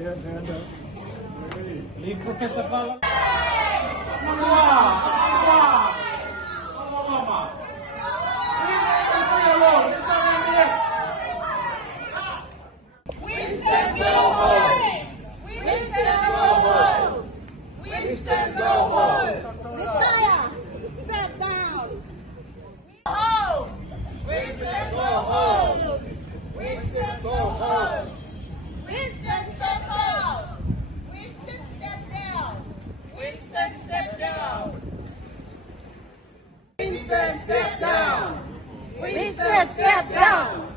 Lead Professor Carla. Winston, go home! Winston, go home! Winston, go home! Retire! Step down! Home! Winston, go home! Winston, go home! Winston, step down! Winston, step down! Winston, step down! Winston, step down! Winston, step down!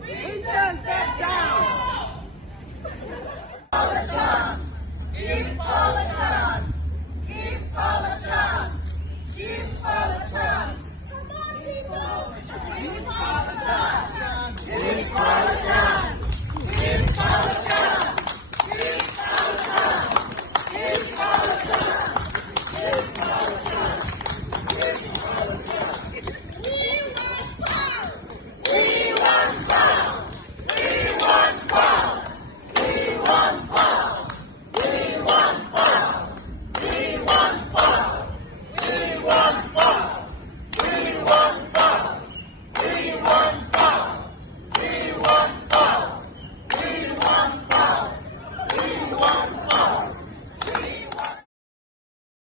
Winston, step down!